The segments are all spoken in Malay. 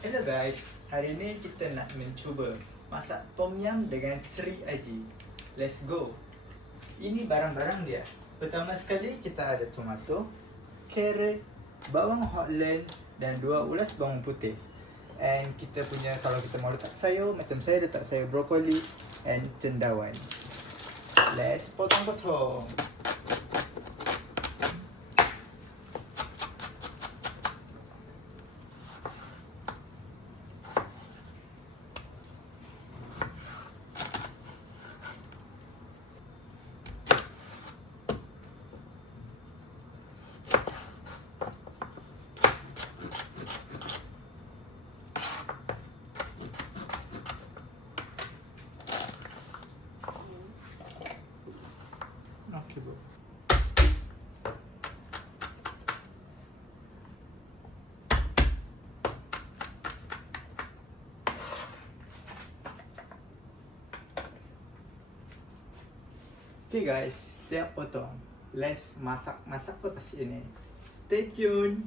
Hello guys, hari ni kita nak mencuba masak tom yum dengan seri aji. Let's go. Ini barang-barang dia. Pertama sekali kita ada tomato, carrot, bawang Hockland dan dua ulas bawang putih. And kita punya kalau kita mau letak sayur macam saya letak sayur brokoli and cendawan. Let's potong-potong. Okay bro. Okay guys, siap potong. Let's masak-masak lepas ini. Stay tune.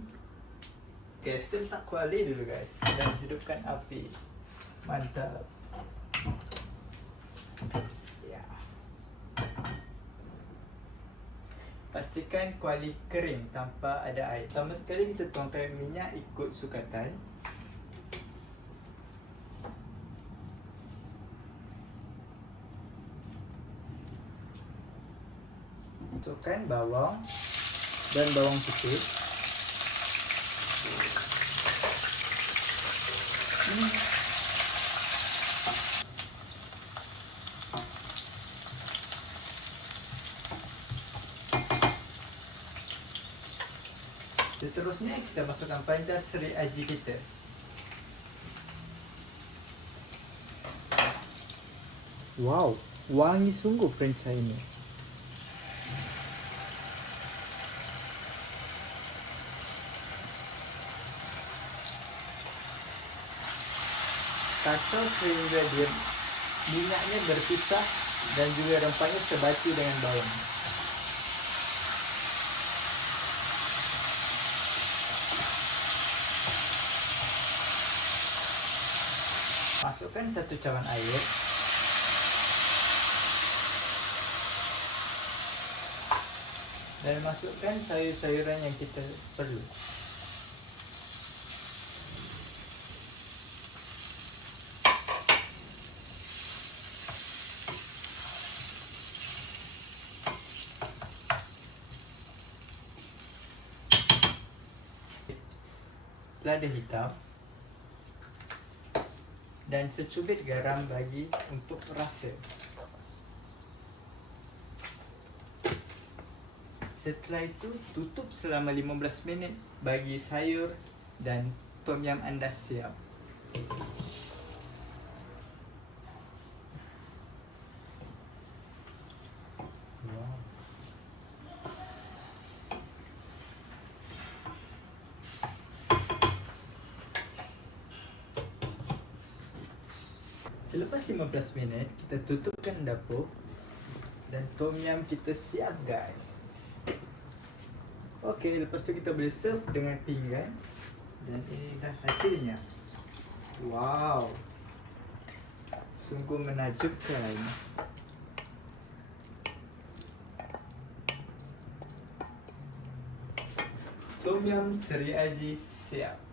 Okay, still tak kuali dulu guys. Dan hidupkan api. Mantap. Ya. Pastikan kuali kering tanpa ada air. Pertama sekali kita tuangkan minyak ikut sukatan. Masukkan bawang dan bawang putih. Hmm. Seterusnya kita masukkan pancas seri aji kita. Wow, wangi sungguh franchise ini. Kacau sehingga dia minyaknya berpisah dan juga rempahnya sebati dengan bawang. Masukkan satu cawan air. Dan masukkan sayur-sayuran yang kita perlu. Lada hitam dan secubit garam bagi untuk rasa. Setelah itu tutup selama 15 minit bagi sayur dan tom yum anda siap. Wow. Selepas 15 minit, kita tutupkan dapur dan tom yum kita siap guys. Okey, lepas tu kita boleh serve dengan pinggan dan ini dah hasilnya. Wow. Sungguh menakjubkan. Tom yum seri aji siap.